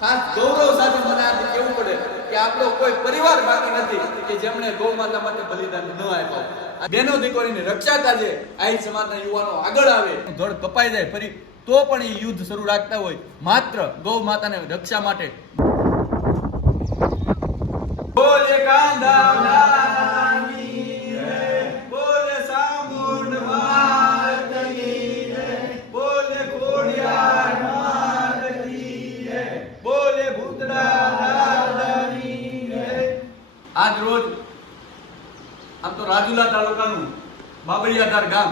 ખાસ ગૌરવ સાથે મને આજે કહેવું પડે કે આપણો કોઈ પરિવાર બાકી નથી કે જેમણે ગૌ માતા માટે બલિદાન ન આપ્યું. આ બેનો દીકરીની રક્ષા કાજે આહિર સમાજના યુવાનો આગળ આવે, ધડ કપાઈ જાય ફરી તો પણ એ યુદ્ધ શરૂ રાખતા હોય માત્ર ગૌ માતાને રક્ષા માટે. બોલે કાંધાની રે, બોલે સામુંડ માતની રે, બોલે ખોડિયાર માતની રે, બોલે ભૂતડા દાદાની રે. આજ રોજ આમ તો રાજુલા તાલુકાનું બાબરિયાધાર ગામ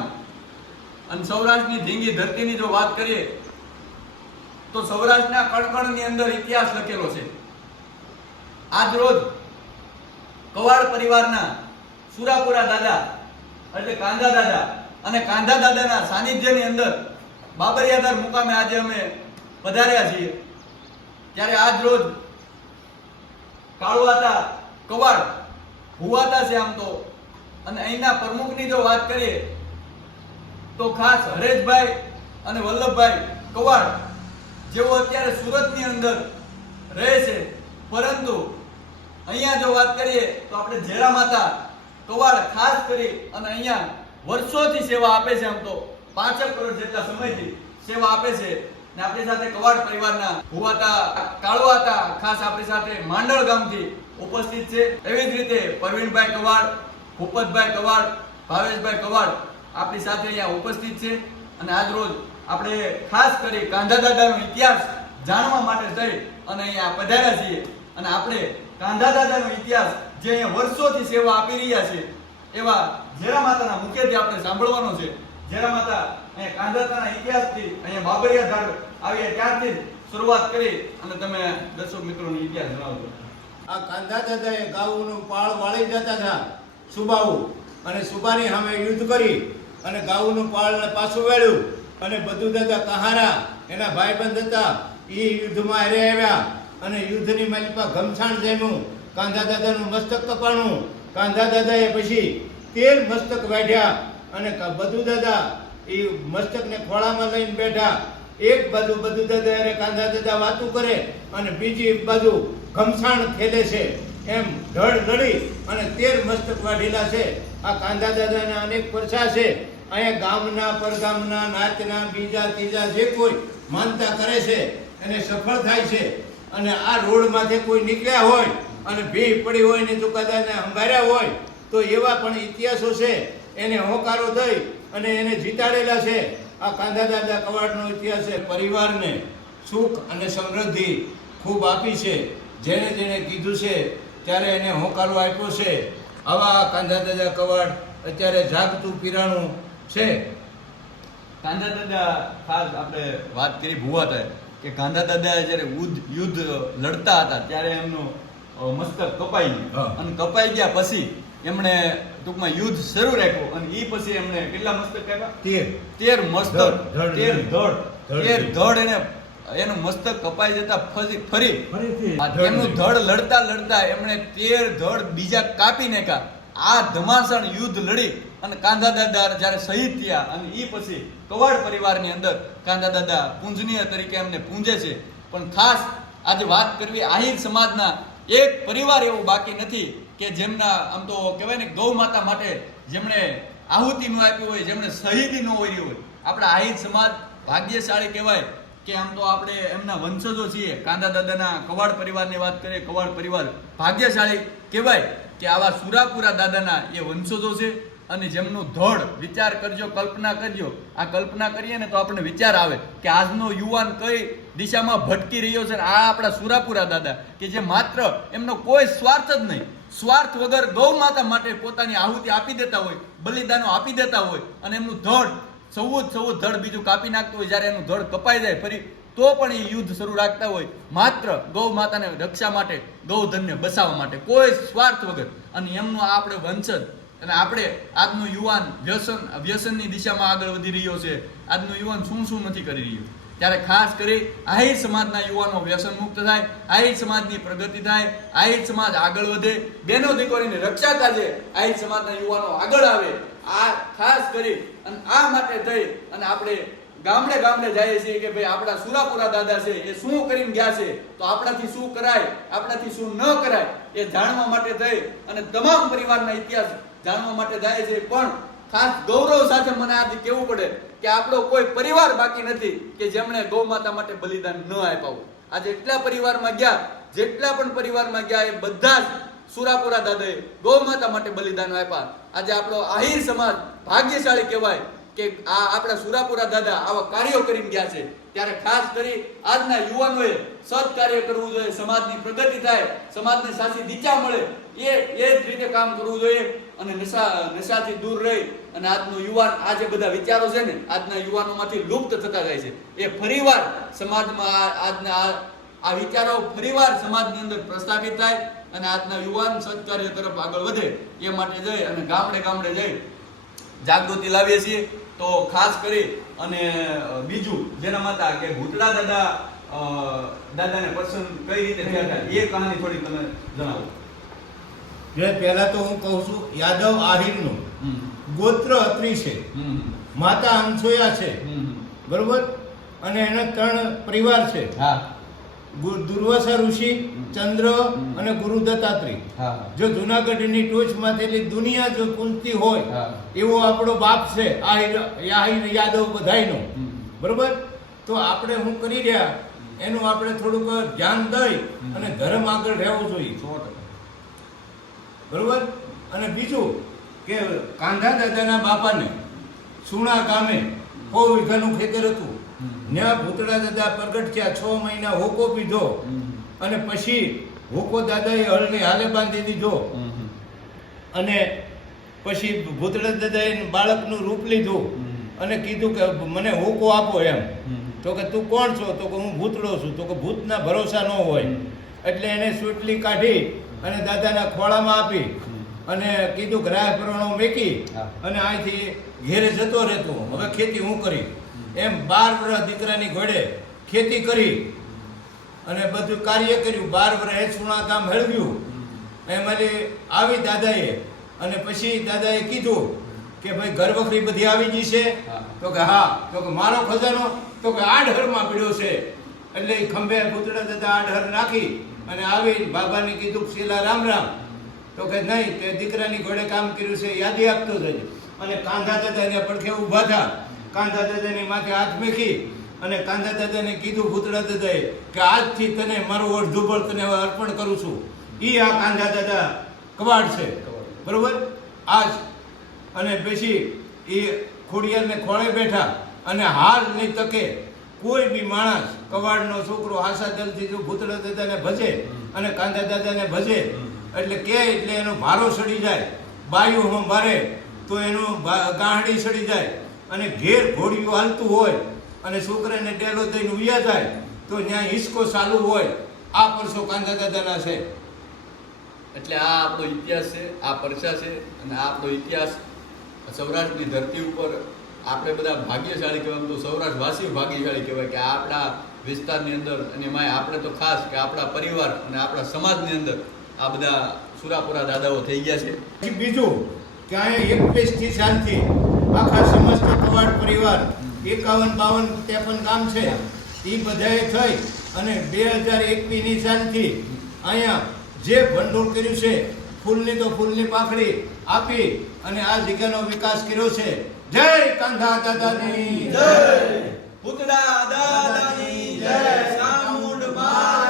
અને સૌરાષ્ટ્રની ધીંગી ધરતીની જો વાત કરીએ તો સૌરાષ્ટ્રના કણકણની અંદર ઇતિહાસ લખેલો છે. આજ રોજ કવાડ પરિવારના સુરાપુરા દાદા એટલે કાંધા દાદા અને કાંધા દાદાના સાનિધ્યની અંદર બાબરિયાધાર મુકામે આજે અમે પધાર્યા છીએ. ત્યારે આજ રોજ કાળુઆતા કવાડ હુવાતા છે આમ તો, અને અહીંના પ્રમુખની જો વાત કરીએ તો ખાસ હરેશભાઈ અને વલ્લભભાઈ કવાડ જેઓ અત્યારે સુરતની અંદર રહે છે, પરંતુ અહીંયા જો વાત કરીએ તો આપણે જેરા માતા કવાડ ખાસ કરી અને અહીંયા વર્ષોથી સેવા આપે છે. આમ તો 5 વર્ષ જેટલા સમયથી સેવા આપે છે. ને આપણી સાથે કવાડ પરિવારના હુવાતા કાળુઆતા ખાસ આપણી સાથે માંડળ ગામથી ઉપસ્થિત છે. એવી જ રીતે પરવીનભાઈ કવાડ, ભૂપતભાઈ કવાડ, ભાવેશભાઈ કવાડ આપણી સાથે અહીંયા ઉપસ્થિત છે. અને આજ રોજ આપણે ખાસ કરી કાંધા દાદાનો ઇતિહાસ જાણવા માટે થઈ અને અહીંયા પધાર્યા છીએ. અને આપણે કાંધા દાદાનો ઇતિહાસ જે અહીંયા વર્ષોથી સેવા આપી રહ્યા છે એવા જેરા માતાના મુખેથી આપણે સાંભળવાનો છે. જેરા માતા અહીંયા કાંધા દાદાના ઇતિહાસથી અહીંયા બાબરિયાધાર આવ્યા ત્યારથી શરૂઆત કરી અને તમે દર્શક મિત્રોનો ઇતિહાસ જણાવજો. આ કાંધા દાદાએ ગાઉનું પાળ વાળી જતા હતા સુબાઉ, અને સુબાની સામે યુદ્ધ કરી અને ગાઉનું પાળને પાછું વેળ્યું અને બધું દાદા કહારા એના ભાઈબંધ હતા એ યુદ્ધમાં હારે આવ્યા અને યુદ્ધની માલિપા ઘમસાણ જમ્યું. કાંધા દાદાનું મસ્તક કપાણું. કાંધા દાદાએ પછી 13 મસ્તક વાઢ્યા અને બધું દાદા એ મસ્તકને ખોળામાં લઈને બેઠા. એક બાજુ બધું દાદા અરે કાંધા દાદા વાતું કરે અને બીજી બાજુ ઘમસાણ ખેલે છે. એમ ધડ લડી અને 13 મસ્તક વાઢેલા છે. આ કાંધા દાદાના અનેક પરછા છે. અહીંયા ગામના પરગામના નાતના બીજા ત્રીજા જે કોઈ માનતા કરે છે એને સફળ થાય છે. અને આ રોડમાંથી કોઈ નીકળ્યા હોય અને ભી પડી હોય ને તો કદાચ સંભાળ્યા હોય તો એવા પણ ઇતિહાસો છે. એને હોકારો દઈ અને એને જીતાડેલા છે. આ કાંધા દાદા કવાડનો ઇતિહાસ છે. પરિવારને સુખ અને સમૃદ્ધિ ખૂબ આપી છે. જેને જેને કીધું છે ત્યારે એને હોકારો આપ્યો છે. આવા કાંધા દાદા કવાડ અત્યારે જાગતું પીરાણું છે. કાંધા દાદા ખાસ આપણે વાત કરી ભુવાતા કે કાંધા દાદા જ્યારે યુદ્ધ લડતા હતા ત્યારે એમનું મસ્તક કપાઈ ગયું અને કપાઈ ગયા પછી એમણે ટૂંકમાં યુદ્ધ શરૂ રાખ્યું અને એ પછી એમણે કેટલા મસ્તક કાપ્યા? 13 મસ્તક, 13 ધડ એને એનું મસ્તક કપાઈ જતા ફરી એમનું ધડ લડતા લડતા એમણે 13 ધડ બીજા કાપી નાખ્યા. આ ધમાસણ યુદ્ધ લડી અને કાંધા દાદા જ્યારે શહીદ થયા અને એ પછી કવાડ પરિવારની અંદર કાંધા દાદા પૂંજનીય તરીકે એમને પૂંજે છે. પણ ખાસ આજે વાત કરવી આહિર સમાજના એક પરિવાર એવું બાકી નથી કે જેમના આમ તો કહેવાય ને ગૌ માતા માટે જેમણે આહુતિ ન આપી હોય, જેમણે શહીદી ન ઓરી હોય. આપણા આહિર સમાજ ભાગ્યશાળી કહેવાય કે આમ તો આપણે એમના વંશજો છીએ. કાંધા દાદાના કવાડ પરિવારની વાત કરીએ, કવાડ પરિવાર ભાગ્યશાળી કહેવાય કે આવા સુરાપુરા દાદાના એ વંશજો છે. અને જેમનું ધડ વિચાર કરજો, કલ્પના કરજો. આ કલ્પના કરીએ ને તો આપણને વિચાર આવે કે આજનો યુવાન કઈ દિશામાં ભટકી રહ્યો છે. આ આપણા સુરાપુરા દાદા કે જે માત્ર એમનો કોઈ સ્વાર્થ જ નહીં, સ્વાર્થ વગર ગૌ માતા માટે પોતાની આહુતિ આપી દેતા હોય, બલિદાનો આપી દેતા હોય અને એમનું ધડ સૌદ ધડ બીજું કાપી નાખતું હોય. જ્યારે એનું ધડ કપાઈ જાય ફરી તો પણ એ યુદ્ધ શરૂ રાખતા હોય માત્ર ગૌ માતાને રક્ષા માટે, ગૌધનને બચાવવા માટે, કોઈ સ્વાર્થ વગર. અને એમનો આપણે વંશજ અને આપણે આજનો યુવાન વ્યસનની દિશામાં આગળ વધી રહ્યો છે. આજનો યુવાન શું નથી કરી રહ્યો. ત્યારે ખાસ કરી આહિર સમાજના યુવાનો વ્યસન મુક્ત થાય, આહિર સમાજની પ્રગતિ થાય, આહિર સમાજ આગળ વધે, બેનો દીકરીની રક્ષા કાજે આહિર સમાજના યુવાનો આગળ આવે. આ ખાસ કરી અને આ માટે થઈ અને આપણે ગામડે ગામડે જઈએ છીએ કે ભાઈ આપણા સુરાપુરા દાદા છે એ શું કરીને ગયા છે, તો આપણાથી શું કરાય, આપણાથી શું ન કરાય એ જાણવા માટે થઈ અને તમામ પરિવારના ઇતિહાસ જાણવા માટે જાય છે. પણ ખાસ ગૌરવ સાથે મને આજે કહેવું પડે કે આપણો કોઈ પરિવાર બાકી નથી કે જેમણે ગૌ માતા માટે બલિદાન ન આપ્યા હોય. આજે એટલા પરિવારમાં ગયા, જેટલા પણ પરિવારમાં ગયા એ બધા જ સુરાપુરા દાદાએ ગૌ માતા માટે બલિદાન આપ્યા. આજે આપણો આહિર સમાજ ભાગ્યશાળી કહેવાય કે આ આપણા સુરાપુરા દાદા આવા કાર્યો કરીને ગયા છે. ત્યારે ખાસ કરી આજના યુવાનોએ સત કાર્ય કરવું જોઈએ, સમાજની પ્રગતિ થાય, સમાજને સાચી દિશા મળે એ જ રીતે કામ કરવું જોઈએ અને નશાથી દૂર રહી અને આજનો યુવાન આ જે બધા વિચારો છે ને આજના યુવાનોમાંથી લુપ્ત થતા જાય છે, એ ફરીવાર સમાજમાં આજના આ વિચારો ફરીવાર સમાજની અંદર પ્રસ્થાપિત થાય અને આજના યુવાન સત્કાર્ય તરફ આગળ વધે એ માટે જઈ અને ગામડે ગામડે જઈ જાગૃતિ લાવીએ છીએ. તો ખાસ કરી અને બીજું જેના માતા કે ભૂતળા દાદાને પસંદ કઈ રીતે થયા હતા એ કહાની થોડી તમે જણાવો. પહેલા તો હું કહું છું, યાદવ આહિરનું ગોત્ર અત્રી છે, માતા અનસુયા છે, બરોબર, અને એના 3 પરિવાર છે. હા, દુર્વાસા ઋષિ, ચંદ્ર અને ગુરુ દત્તાત્રેય. જો જુનાગઢની ટોચમાંથી દુનિયા જો પૂજતી હોય એવો આપણો બાપ છે આહિર યાદવ બધાયનો, બરોબર. તો આપણે હું કરી રહ્યા એનું આપણે થોડુંક ધ્યાન દઈ અને ધર્મ આગળ રહેવું જોઈએ, બરોબર. અને બીજું કે કાંધા દાદાના બાપાને સુણા ગામે 100 વીઘાનું ખેતર હતું. ત્યાં ભૂતળા દાદા પ્રગટ થયા, 6 મહિના હોકો પીધો અને પછી હોકો દાદાએ હળને હાલે બાંધી દીધો અને પછી ભૂતળા દાદાએ બાળકનું રૂપ લીધું અને કીધું કે મને હોકો આપો એમ. તો કે તું કોણ છો? તો કે હું ભૂતળો છું. તો કે ભૂતના ભરોસા ન હોય એટલે એને સુટલી કાઢી અને દાદાના ખોળામાં આપી અને કીધું કે રાહ પરણો મેકી અને અહીંથી ઘેરે જતો રહેતો, હવે ખેતી હું કરી. એમ 12 વર્ષ દીકરાની ઘોડે ખેતી કરી અને બધું કાર્ય કર્યું. 12 વર્ષ સુણા ગામ હળવ્યું. એમાંથી આવી દાદાએ અને પછી દાદાએ કીધું કે ભાઈ ઘરવખરી બધી આવી ગઈ છે? તો કે હા. તો કે મારો ખજાનો? તો કે આડહરમાં પીડ્યો છે. એટલે એ ખંભે ભૂતળા દાદા આડહર નાખી અને આવી બાબાને કીધું શીલા રામ રામ. તો કે નહીં, તે દીકરાની ઘોડે કામ કર્યું છે, યાદી આપતો જજે. અને કાંધા દાદાને પડખે ઊભા થા. કાંધા દાદાની માથે હાથ મેકી અને કાંધા દાદાને કીધું ભૂતળા દાદાએ કે આજથી તને મારું અડધું બળ તને અર્પણ કરું છું. ઈ આ કાંધા દાદા કવાડ છે, બરોબર. આજ અને પછી એ ખોડિયારને ખોળે બેઠા અને હાલની તકે કોઈ બી માણસ કવાડનો છોકરો આશા દલથી જો ભૂતળા દાદાને ભજે અને કાંધા દાદાને ભજે એટલે કે એટલે એનો ભારો સડી જાય. બાયું સંભારે તો એનું ગાંહડી સડી જાય અને ઘેર ઘોડિયું હાલતું હોય અને છોકરાને ડેલો દઈને ઉયા જાય તો ત્યાં હિસકો ચાલુ હોય. આ પરસો કાંધા દાદાના છે. એટલે આ આપણો ઇતિહાસ છે, આ પરચા છે અને આ આપણો ઇતિહાસ સૌરાષ્ટ્રની ધરતી ઉપર આપણે બધા ભાગ્યશાળી કહેવાય. તો સૌરાષ્ટ્રવાસીઓ ભાગ્યશાળી કહેવાય કે આપણા વિસ્તારની અંદર અને એમાં આપણે તો ખાસ કે આપણા પરિવાર અને આપણા સમાજની અંદર આ બધા સુરાપુરા દાદાઓ થઈ ગયા છે. બીજું કે અહીંયા 21 સાલથી આખા સમસ્ત કવાડ પરિવાર 51, 52, 53 ગામ છે એ બધાએ થઈ અને 2021ની સાલથી અહીંયા જે ભંડોળ કર્યું છે, ફૂલની તો ફૂલની પાંખડી આપી અને આ જગ્યાનો વિકાસ કર્યો છે. જય કાંધા દાદાની જય, ભૂતળા દાદાની જય, ચામુંડ મા